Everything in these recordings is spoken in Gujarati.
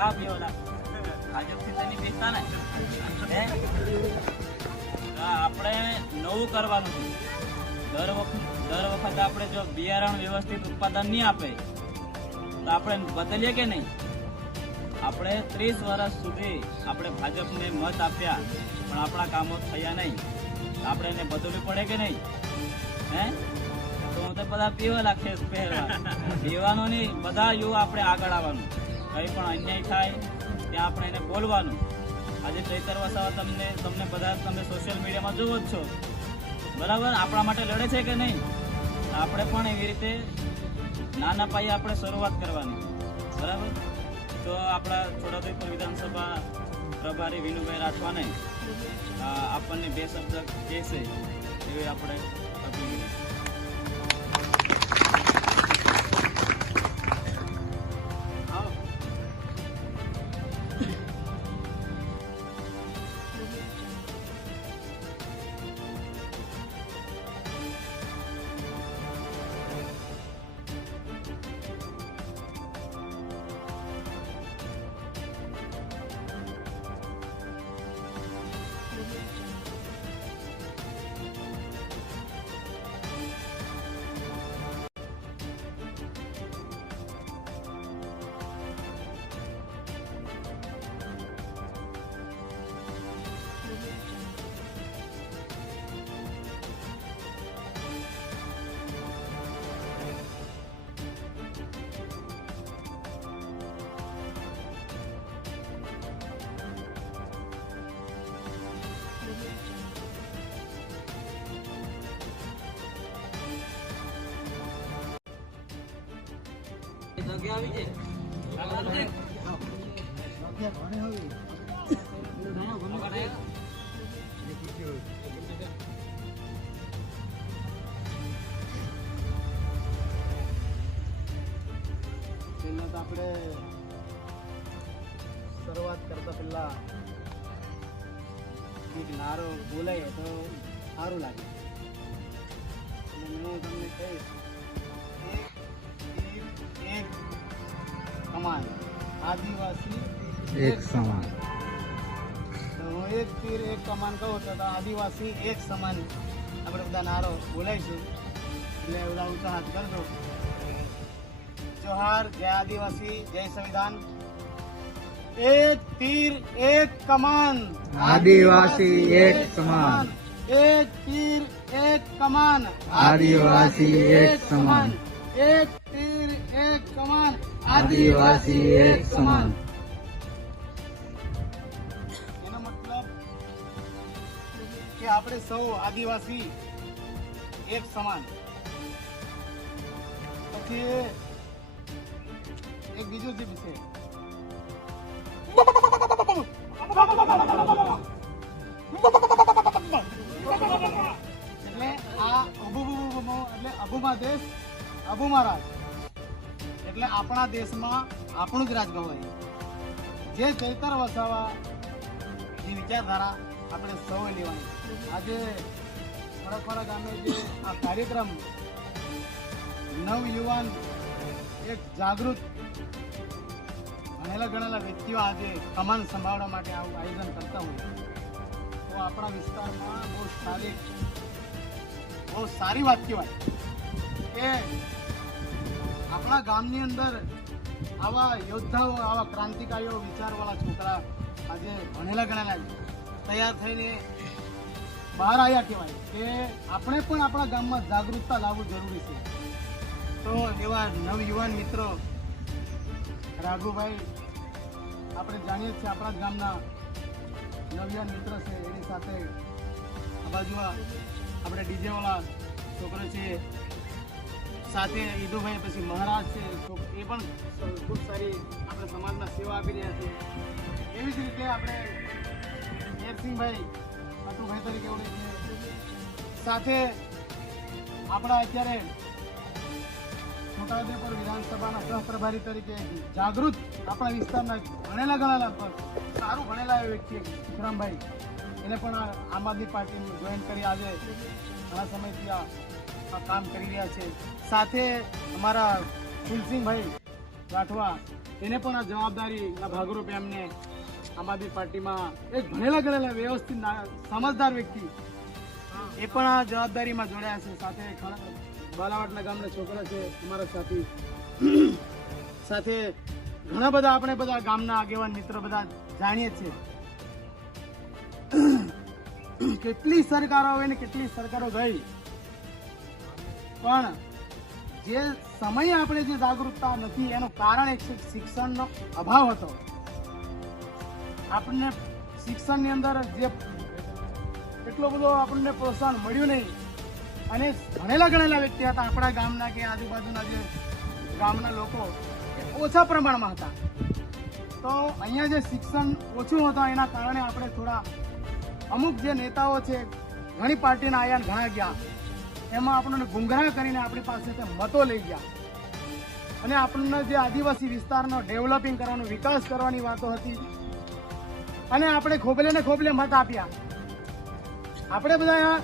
ચા પીવડા ભાજપથી તો નહીં બેસતા ને? આપણે નવું કરવાનું છે. દર વખત દર વખત આપણે જો બિયારણ વ્યવસ્થિત ઉત્પાદન નહીં આપે, તો આપણે બદલીએ કે નહીં? આપણે ત્રીસ વર્ષ સુધી આપણે ભાજપને મત આપ્યા, પણ આપણા કામો થયા નહીં. આપણે એને બદલવું પડે કે નહીં? હે? તો હું તો બધા પીવા લાગે પહેલા પીવાનું નહીં, બધા યુવા આપણે આગળ આવવાનું. કંઈ પણ અન્યાય થાય, ત્યાં આપણે એને બોલવાનું. આજે ચૈતર વસાવા તમને તમને બધા તમે સોશિયલ મીડિયામાં જુઓ જ છો. બરાબર? આપણા માટે લડે છે કે નહીં? આપણે પણ એવી રીતે નાના પાયે આપણે શરૂઆત કરવાની. બરાબર? તો આપણા છોટાઉદેપુર વિધાનસભા પ્રભારી વિનુભાઈ રાઠવાને આપણને બે શબ્દ કહેશે. એવી આપણે અપીલ આપણે શરૂઆત કરતા પહેલા એક નારો બોલાય તો સારું લાગે. આદિવાસી एक समान। તો એક તીર એક કમાન કહું તો આદિવાસી એક સમાન આપણે બધા નારો બોલાવીશું એટલે બધા ઊંચા હાથ કરજો જોહાર જય આદિવાસી જય સંવિધાન એક તીર એક કમાન આદિવાસી એક સમાન એક તીર એક કમાન આદિવાસી એક સમાન એક આદિવાસી એક સમાન. એનો મતલબ કે આપણે સૌ આદિવાસી એક સમાન. પછી એક બીજું જે વિષય એટલે આ અબુ એટલે અબુમા દેશ અબુમા રાજ એટલે આપણા દેશમાં આપણું જ રાજ ગવાય જે વસાવા ની વિચારધારા આપણે સૌએ લેવાની આજે ફળકવાડા ગામે જે આ કાર્યક્રમ નવયુવાન એક જાગૃત ભણેલા ગણેલા વ્યક્તિઓ આજે કમાન સંભાળવા માટે આવું આયોજન કરતા હોય તો આપણા વિસ્તારમાં બહુ સારી બહુ સારી વાત કહેવાય કે આપણા ગામની અંદર આવા યોદ્ધાઓ, આવા ક્રાંતિકારીઓ, વિચારવાળા છોકરા આજે ભણેલા ગણેલા તૈયાર થઈને બહાર આવ્યા કહેવાય કે આપણે પણ આપણા ગામમાં જાગૃતતા લાવવું જરૂરી છે. તો એવા નવયુવાન મિત્રો, રાઘુભાઈ, આપણે જાણીએ છીએ આપણા જ ગામના નવયુવાન મિત્ર છે, એની સાથે આ બાજુ આપણે ડીજેવાળા છોકરો છે સાથે ઈદુભાઈ પછી મહારાજ છે એ પણ ખૂબ સારી આપણે સમાજમાં સેવા આપી રહ્યા છે. એવી જ રીતે આપણે મેરસિંહભાઈ અટુભાઈ તરીકે ઓળખીએ સાથે આપણા અત્યારે છોટાઉદેપુર વિધાનસભાના સહપ્રભારી તરીકે જાગૃત આપણા વિસ્તારના ભણેલા ગણેલા સારું ભણેલા એવા વ્યક્તિ વિક્રમભાઈ એને પણ આમ આદમી પાર્ટીનું જોઈન કરી આજે ઘણા સમયથી આ આ કામ કરી રહ્યા છે. સાથે અમારા કુલસિંહભાઈ રાઠવા, એને પણ આ જવાબદારીના ભાગરૂપે એમને આમ આદમી પાર્ટીમાં એક ભણેલા ગણેલા વ્યવસ્થિત સમજદાર વ્યક્તિ એ પણ આ જવાબદારીમાં જોડાયા છે. સાથે બાલાવાટના ગામના છોકરા છે, અમારા સાથી. સાથે ઘણા બધા આપણે બધા ગામના આગેવાન મિત્ર બધા જાણીએ છીએ. કેટલી સરકારો આવે ને કેટલી સરકારો ગઈ. પણ જે સમયે આપણે જે જાગૃતતા નથી, એનું કારણ એક છે શિક્ષણનો અભાવ હતો. આપણને શિક્ષણની અંદર જે એટલો બધો આપણને પ્રોત્સાહન મળ્યું નહીં. અને ભણેલા ગણેલા વ્યક્તિ હતા, આપણા ગામના કે આજુબાજુના જે ગામના લોકો, એ ઓછા પ્રમાણમાં હતા. તો અહીંયા જે શિક્ષણ ઓછું હતું, એના કારણે આપણે થોડા અમુક જે નેતાઓ છે, ઘણી પાર્ટીના આયા ઘણા ગયા. એમાં આપણને ગુંગરા કરીને આપણી પાસેથી મતો લઈ ગયા. અને આપણને જે આદિવાસી વિસ્તારનો ડેવલપિંગ કરવાનો, વિકાસ કરવાની વાતો હતી. અને આપણે ખોબલે ને ખોબલે મત આપ્યા. આપણે બધા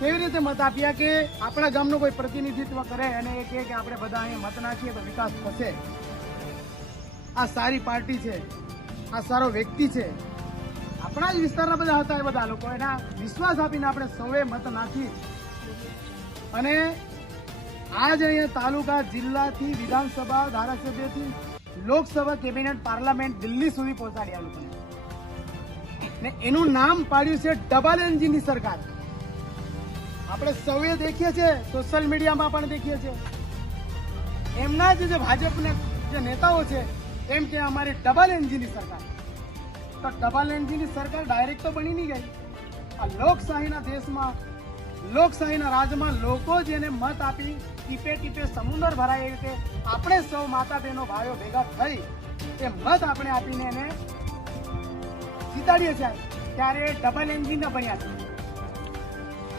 કેવી રીતે મત આપ્યા કે આપણા ગામનું કોઈ પ્રતિનિધિત્વ કરે અને એ કહે કે આપણે બધા અહીંયા મત નાખીએ તો વિકાસ થશે. આ સારી પાર્ટી છે. આ સારો વ્યક્તિ છે. આપણા જ વિસ્તારના બધા હતા એ બધા લોકો. એના વિશ્વાસ આપીને આપણે સૌએ મત નાખી. અને આજ અહીંયા તાલુકા જિલ્લાથી વિધાનસભા ધારાસભ્યથી લોકસભા કેબિનેટ પાર્લામેન્ટ દિલ્હી સુધી પહોંચાડ્યા લોકોને ને એનું નામ પાડ્યું છે ડબલ એન્જિનની સરકાર. આપણે સૌએ દેખીએ છીએ સોશિયલ મીડિયામાં પણ દેખીએ છીએ. એમના જ જે ભાજપના જે નેતાઓ છે, એમ કે અમારી ડબલ એન્જિનની સરકાર. તો ડબલ એન્જિનની સરકાર ડાયરેક્ટ તો બની નહીં ગઈ. આ લોકશાહીના દેશમાં લોકશાહીના રાજમાં લોકો જેને મત આપી ટીપે ટીપે સમુદ્ર ભરાય એવી રીતે આપણે સૌ માતા બહેનો ભાઈઓ ભેગા થઈ એ મત આપણે આપીને એને જીતાડીએ છીએ. ત્યારે ડબલ એન્જિન બન્યા છે.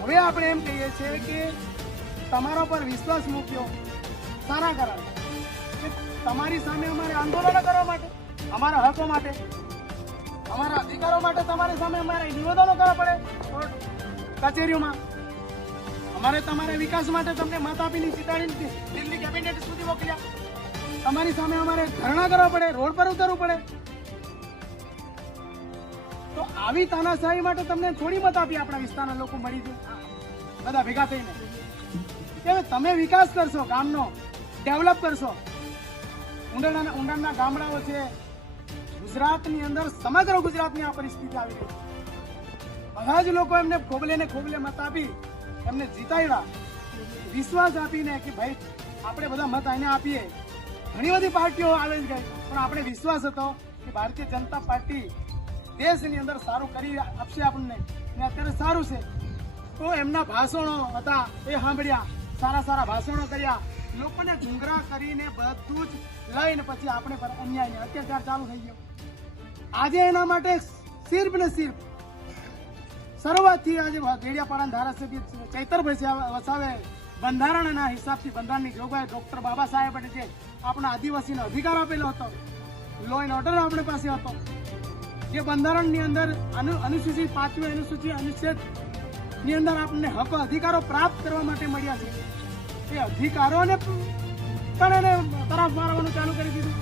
હવે આપણે એમ કહીએ છીએ કે તમારા પર વિશ્વાસ મૂક્યો. સારા કારણ તમારી સામે અમારે આંદોલન કરવા માટે, અમારા હકો માટે, અમારા અધિકારો માટે તમારી સામે અમારે નિવેદનો કરવા પડે. કચેરીઓમાં અમારે તમારા વિકાસ માટે તમને મત આપીને જીતાડીને દિલ્હી કેબિનેટ સુધી મોકલ્યા. તમારી સામે અમારે ધરણા કરવા પડે, રોડ પર ઉતરવું પડે. તો આવી તાનાશાહી માટે તમને થોડી મત આપી આપણા વિસ્તારના લોકો મળી છે બધા ભેગા થઈને. કે તમે વિકાસ કરશો ગામનો, ડેવલપ કરશો. ઉંડાના ઉંડાના ગામડાઓ છે. ગુજરાતની અંદર, સમગ્ર ગુજરાતની આ પરિસ્થિતિ આવી રહી બધા જ લોકો એમને ખોબલે ને ખોબલે મત આપી એમને જીતાડ્યા. વિશ્વાસ આપીને કે ભાઈ, આપણે બધા મત આને આપીએ. ઘણી બધી પાર્ટીઓ આવે જ ગઈ, પણ આપણે વિશ્વાસ હતો કે ભારતીય જનતા પાર્ટી દેશની અંદર સારું કરી આપશે આપણને ને અત્યારે સારું છે. તો એમના ભાષણો હતા, એ સાંભળ્યા, સારા સારા ભાષણો કર્યા. લોકોને ગુંગરા કરીને બધું જ લઈને પછી આપણે પર અન્યાય અત્યાચાર ચાલુ થઈ ગયો. આજે એના માટે સિર્ફ ને સિર્ફ શરૂઆતથી આજે દેડિયાપાડાના ધારાસભ્ય ચૈતરભાઈ વસાવે બંધારણના હિસાબથી બંધારણની જોગવાઈ ડોક્ટર બાબા સાહેબ જે આપણા આદિવાસીનો અધિકાર આપેલો હતો લો એન્ડ ઓર્ડર આપણી પાસે હતો, જે બંધારણની અંદર અનુ અનુસૂચિત પાંચમી અનુસૂચિત અનુચ્છેદની અંદર આપણને હકો અધિકારો પ્રાપ્ત કરવા માટે મળ્યા છે. એ અધિકારોને પણ એને તરફ મારવાનું ચાલુ કરી દીધું.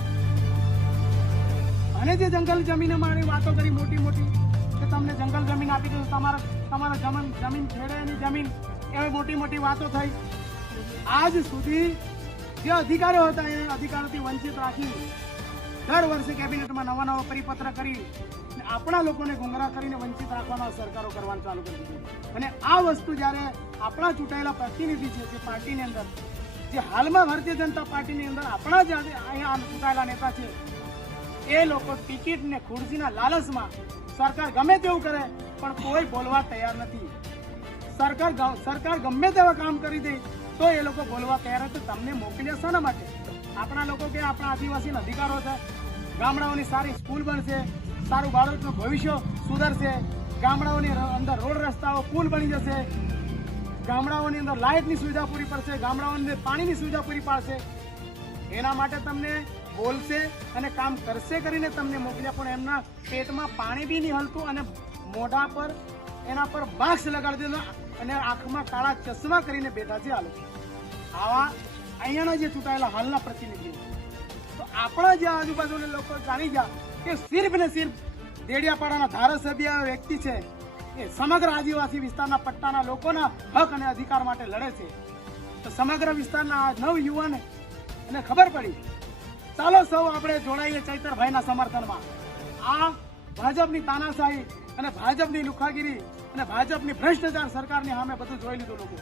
અને જે જંગલ જમીન મારી વાતો કરી મોટી મોટી કે તમને જંગલ જમીન આપી દીધું, તમારા તમારા જમીન જમીન એની જમીન. એવી મોટી મોટી વાતો થઈ. આજ સુધી જે અધિકારો હતા, એ અધિકારોથી વંચિત રાખી દર વર્ષે કેબિનેટમાં નવા નવા પરિપત્ર કરી આપણા લોકોને ગુંગરા કરીને વંચિત રાખવાના સરકારો કરવાનું ચાલુ કરી દીધું. અને આ વસ્તુ જ્યારે આપણા ચૂંટાયેલા પ્રતિનિધિ છે, જે પાર્ટીની અંદર, જે હાલમાં ભારતીય જનતા પાર્ટીની અંદર આપણા જ અહીંયા ચૂંટાયેલા નેતા છે, એ લોકો ટિકિટ ને ખુરશીના લાલચમાં સરકાર ગમે તેવું કરે, પણ કોઈ બોલવા તૈયાર નથી. સરકાર સરકાર ગમે તેવા કામ કરી દે, તો એ લોકો બોલવા તૈયાર નથી તમને મોકલ્યા શાના માટે. આપણા લોકો કે આપણા આદિવાસીના અધિકારો છે, ગામડાઓની સારી સ્કૂલ બનશે, સારું બાળકનું ભવિષ્ય સુધરશે, ગામડાઓની અંદર રોડ રસ્તાઓ પુલ બની જશે, ગામડાઓની અંદર લાઇટની સુવિધા પૂરી પડશે, ગામડાઓની અંદર પાણીની સુવિધા પૂરી પાડશે. એના માટે તમને બોલશે અને કામ કરશે કરીને તમને મોકલ્યા, પણ એમના પેટમાં પાણી બી નહીં હલતું અને મોઢા પર, એના પર માસ્ક લગાડી દીધો અને આંખમાં કાળા ચશ્મા કરીને બેઠા છે લોકો આવા અહીંયાના જે ચૂંટાયેલા હાલના પ્રતિનિધિઓ. તો આપણા જે આજુબાજુના લોકો જાણી ગયા કે સિર્ફ ને સિર્ફ દેડિયાપાડાના ધારાસભ્ય વ્યક્તિ છે, એ સમગ્ર આદિવાસી વિસ્તારના પટ્ટાના લોકોના હક અને અધિકાર માટે લડે છે. તો સમગ્ર વિસ્તારના આ નવ યુવાને એને ખબર પડી ચાલો સૌ આપણે જોડાઈએ ચૈતરભાઈના સમર્થનમાં. આ ભાજપની તાનાશાહી અને ભાજપની લુખાગીરી અને ભાજપની ભ્રષ્ટાચાર સરકારની સામે બધું જોઈ લીધું લોકો.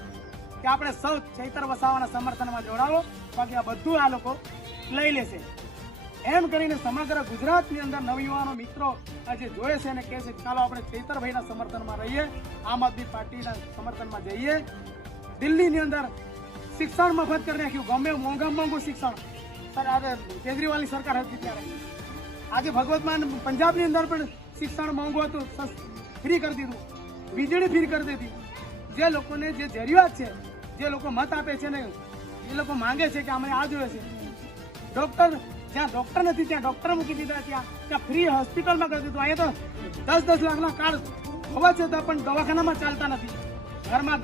કે આપણે સૌ ચૈતર વસાવાના સમર્થનમાં જોડાવો, બાકી આ બધું આ લોકો લઈ લેશે એમ કરીને સમગ્ર ગુજરાતની અંદર નવયુવાનો મિત્રો આજે જોયે છે અને કહે છે, ચાલો આપણે ચૈતરભાઈના સમર્થનમાં રહીએ, આમ આદમી પાર્ટીના સમર્થનમાં જઈએ. દિલ્હીની અંદર શિક્ષણ મફત કરી નાખ્યું, ગમે મોંઘા મોંઘું શિક્ષણ. કેજરીવાલની સરકાર હતી ત્યારે. આજે ભગવતમાન પંજાબની અંદર પણ શિક્ષણ મોંઘું હતું ફ્રી કરી દીધું. વીજળી ફ્રી કરી દીધી. જે લોકોને જે જરૂરિયાત છે, જે લોકો મત આપે છે ને, એ લોકો માંગે છે કે અમે આ જોઈએ છે. ડૉક્ટર, જ્યાં ડૉક્ટર નથી, ત્યાં ડૉક્ટર મૂકી દીધા ત્યાં ત્યાં ફ્રી હોસ્પિટલમાં કરી દીધું. અહીંયા તો દસ દસ લાખના કાર્ડ હોવા છતાં પણ દવાખાનામાં ચાલતા નથી. ઘરમાં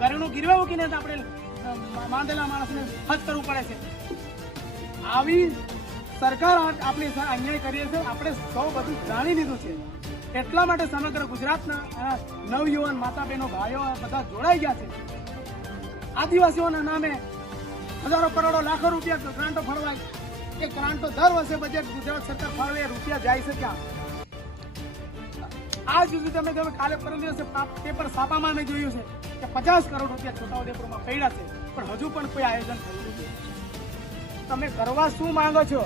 ઘરેણું ગીરવે મૂકીને આપણે માંદેલા માણસને હજ કરવું પડે છે. આવી સરકાર આપણી અન્યાય કરીએ છે આપણે સૌ બધું જાણી લીધું છે. એટલા માટે સમગ્ર ગુજરાતના નવયુવાન માતા બહેનો ભાઈઓ બધા જોડાઈ ગયા છે. આદિવાસીઓના નામે હજારો કરોડો, લાખો રૂપિયા ગ્રાન્ટો ફળવાય કે ગ્રાન્ટો દર વર્ષે બજેટ ગુજરાત સરકાર ફાળવે, રૂપિયા જાય છે ક્યાં? આજ સુધી તમે તમે કાલે પરમ દિવસે પેપર છાપામાં મેં જોયું છે કે પચાસ કરોડ રૂપિયા છોટાઉદેપુરમાં પડ્યા છે. પણ હજુ પણ કોઈ આયોજન થયું નથી. તમે કરવા શું માંગો છો?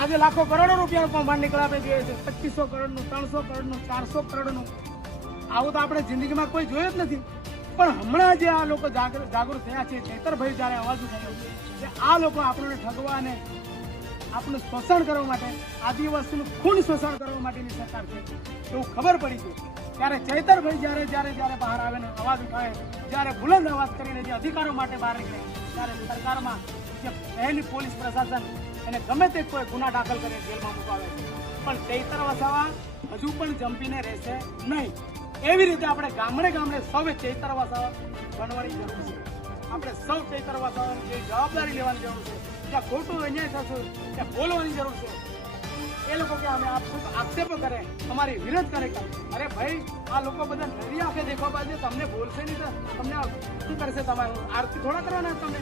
આજે લાખો કરોડો રૂપિયાનું કૌભાંડ નીકળાવે જોઈએ છે. પચીસો કરોડનું, ત્રણસો કરોડનું, ચારસો કરોડનું. આવું તો આપણે જિંદગીમાં કોઈ જોયું જ નથી. પણ હમણાં જે આ લોકો જાગૃત થયા છે, ચેતરભાઈ જ્યારે અવાજ ઉઠાવ્યો કે આ લોકો આપણને ઠગવા અને આપણું શોષણ કરવા માટે, આદિવાસીનું ખૂન શોષણ કરવા માટેની સરકાર છે. એવું ખબર પડી છે. ત્યારે ચૈતરભાઈ જ્યારે જ્યારે જ્યારે બહાર આવે ને અવાજ ઉઠાવે, જ્યારે બુલંદ અવાજ કરીને જે અધિકારો માટે બહાર નીકળે, ત્યારે સરકારમાં જે પહેલી પોલીસ પ્રશાસન એને ગમે તે કોઈ ગુના દાખલ કરીને જેલમાં મુકાવે છે. પણ ચૈતર વસાવા હજુ પણ જંપીને રહેશે નહીં. એવી રીતે આપણે ગામડે ગામડે સૌએ ચૈતર વસાવા બનવાની જરૂર છે. આપણે સૌ ચૈતર વસાવાની જે જવાબદારી લેવાની જરૂર છે. ત્યાં ખોટું અન્યાય થશે, ત્યાં બોલવાની જરૂર છે. એ લોકો કે અમે આક્ષેપ- કરે, અમારી વિરોધ કરે અરે ભાઈ, આ લોકો બધા નરી આંખે દેખવા પાસે તમને બોલશે નહીં તો તમને શું કરશે તમારું? આરતી થોડા કરવાના તમને?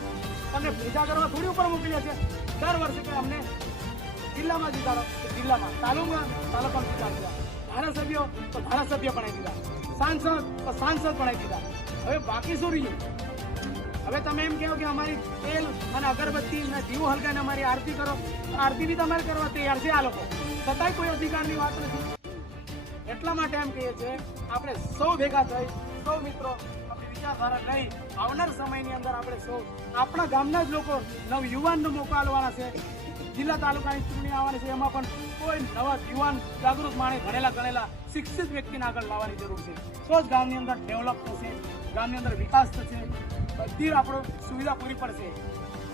તમને પૂજા કરવા થોડી ઉપર મોકલ્યા છે દર વર્ષે કે અમને જિલ્લામાં જીતાડો જિલ્લામાં. તાલુકા તાલુકામાં જીતાડ્યા ધારાસભ્યો તો ધારાસભ્ય બનાવી દીધા. સાંસદ તો સાંસદ બનાવી દીધા. હવે બાકી શું રહ્યું? હવે તમે એમ કહો કે અમારી તેલ અને અગરબત્તી અને દીવો હલકાને અમારી આરતી કરો. આરતી બી તમારે કરવા તૈયાર છે આ લોકો. છતાંય કોઈ અધિકારની વાત નથી. એટલા માટે એમ કહીએ છીએ, આપણે સૌ ભેગા થઈ, સૌ મિત્રો લઈ આવનાર સમયની અંદર આપણે સૌ આપણા ગામના જ લોકો નવ યુવાનનો મોકો આલવાના છે. જિલ્લા તાલુકાની ચૂંટણી આવવાની છે. એમાં પણ કોઈ નવા યુવાન જાગૃત માણે ભણેલા, ગણેલા, શિક્ષિત વ્યક્તિને આગળ લાવવાની જરૂર છે. તો જ ગામની અંદર ડેવલપ થશે, ગામની અંદર વિકાસ થશે, બધી આપણો સુવિધા પૂરી પડશે.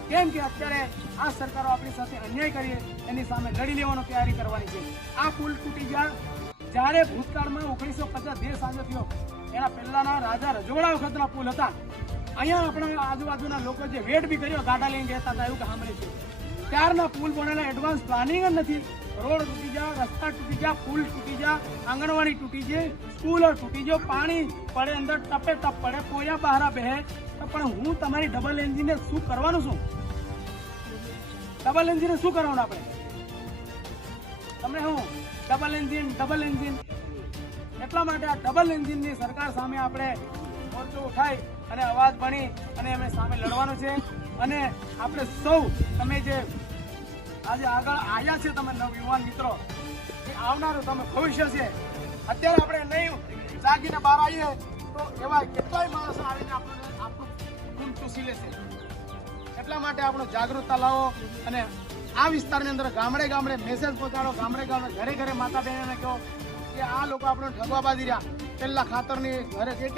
કેમ કે અત્યારે આ સરકારો આપણી સાથે અન્યાય કરીએ, એની સામે લડી લેવાનો તૈયારી કરવાની છે. આ પુલ તૂટી ગયા. જ્યારે ભૂતકાળમાં ઓગણીસો પચાસ દેશ સાંજે થયો એના પહેલાના રાજા રજવાડા વખતના પુલ હતા. અહીંયા આપણા આજુબાજુના લોકો જે વેટ બી કર્યો, ગાડા લઈને ગયા હતા, એવું કે સાંભળે છે. ત્યારના પુલ બનેલા એડવાન્સ પ્લાનિંગ જ નથી. રોડ તૂટી જા રસ્તા તૂટી જા પુલ તૂટી જા આંગણવાડી તૂટી જાય સ્કૂલો તૂટી ગયો પાણી પડે અંદર ટપે ટપ પડે, પોયા બહારા બેહે. પણ હું તમારી ડબલ એન્જિનને શું કરવાનું છું? ડબલ એન્જિન શું કરવાનું આપણે? તમે હું? ડબલ એન્જિન ડબલ એન્જિન એટલા માટે આ ડબલ એન્જિનની સરકાર સામે આપણે મોરચો ઉઠાઈ અને અવાજ બની અને અમે સામે લડવાનું છે. અને આપણે સૌ તમે જે આજે આગળ આવ્યા છે તમે નવયુવાન મિત્રો, એ આવનારું તમે ભવિષ્ય છે. અત્યારે આપણે નહીં જાગીને બહાર આવીએ તો એવા કેટલાય માણસો આવીને આપણને આપણું ખૂન ચૂસી લેશે. એટલા માટે આપણો જાગૃતતા લાવો અને આ વિસ્તારની અંદર ગામડે ગામડે મેસેજ પહોંચાડો, ગામડે ગામડે ઘરે ઘરે માતા બહેનને કહો. કે આ લોકો આપણને ઠગવા બાજી રહ્યા. પેલા ખાતરની ઘરે એક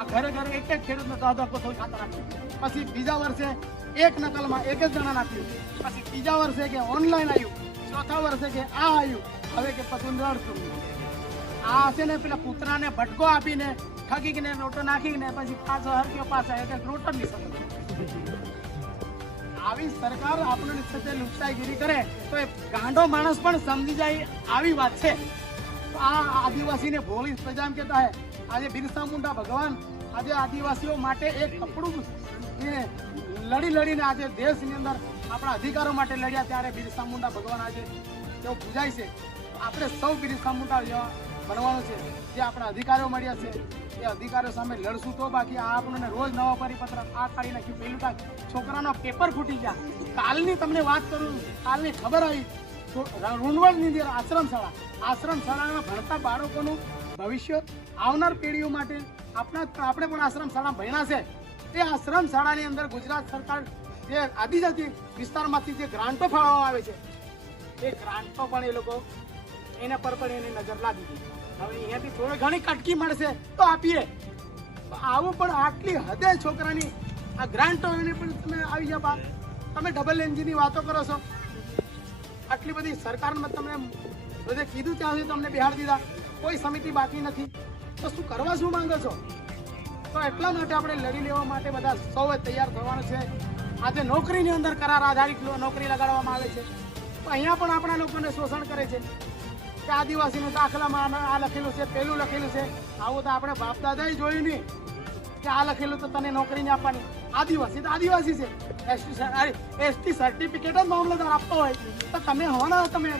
આ ઘરે ઘરે એક જ ખેડૂતને દસ દસ કોથળી ખાતર આપ્યું પછી બીજા વર્ષે એક નકલમાં એક જ જણા નાખ્યું. પછી ત્રીજા વર્ષે કે ઓનલાઈન આવ્યું ચોથા વર્ષે કે આ આવ્યું હવે કે પછી આ છે ને પેલા કૂતરાને ભટકો આપીને ઠગીને નોટો નાખીને પછી પાછો હરક્યો પાછા એટલે જ નહીં. આવી સરકાર આપણને સાથે નુકસાનગીરી કરે તો એ ગાંડો માણસ પણ સમજી જાય, આવી વાત છે. આ આદિવાસીને ભોળી પ્રજા કહેતા હે. આજે બિરસા મુંડા ભગવાન આજે આદિવાસીઓ માટે એક કપડું લડી લડીને આજે દેશની અંદર આપણા અધિકારો માટે લડ્યા ત્યારે બિરસા મુંડા ભગવાન આજે તેઓ પૂજાય છે. આપણે સૌ બિરસા મુંડા જેવા બનવાનું છે. જે આપણા અધિકારીઓ મળ્યા છે, એ અધિકારીઓ સામે લડશું તો બાકી આ આપણને રોજ નવા પરિપત્ર આ કાઢી નાખ્યું. પેલું કાંઈ છોકરાનો પેપર ફૂટી ગયા. કાલની તમને વાત કરું, કાલની ખબર આવી. તો રૂણવડની અંદર આશ્રમ શાળા ભણતા બાળકોનું ભવિષ્ય આવનાર પેઢીઓ માટે આપણા આપણે પણ આશ્રમ શાળા ભણ્યા છે. એ આશ્રમ શાળાની અંદર ગુજરાત સરકાર જે આદિજાતિ વિસ્તારમાંથી જે ગ્રાન્ટો ફાળવવામાં આવે છે, એ ગ્રાન્ટો પણ એ લોકો એના પર પણ એની નજર લાગી ગઈ. હવે અહીંયાથી થોડી ઘણી કટકી મળશે તો આપીએ. આવું પણ આટલી હદે છોકરાની આ ગ્રાન્ટો એને પણ તમે આવી જાવ. તમે ડબલ એન્જિનની વાતો કરો છો. આટલી બધી સરકારમાં તમને બધે કીધું ત્યાં સુધી તમને બિહાર દીધા. કોઈ સમિતિ બાકી નથી. તો શું કરવા શું માંગો છો? તો એટલા માટે આપણે લડી લેવા માટે બધા સૌએ તૈયાર થવાનું છે. આજે નોકરીની અંદર કરાર આધારિત નોકરી લગાડવામાં આવે છે. તો અહીંયા પણ આપણા લોકોને શોષણ કરે છે કે આદિવાસીનું દાખલામાં આ લખેલું છે, પેલું લખેલું છે. આવું તો આપણે બાપ દાદાએ જોયું નહીં કે આ લખેલું તો તને નોકરી નહીં આપવાની. આદિવાસી, તો આદિવાસી છે. એસટી એસટી સર્ટિફિકેટ જ મામલતદાર આપતો હોય. તો તમે હોવાના તમે?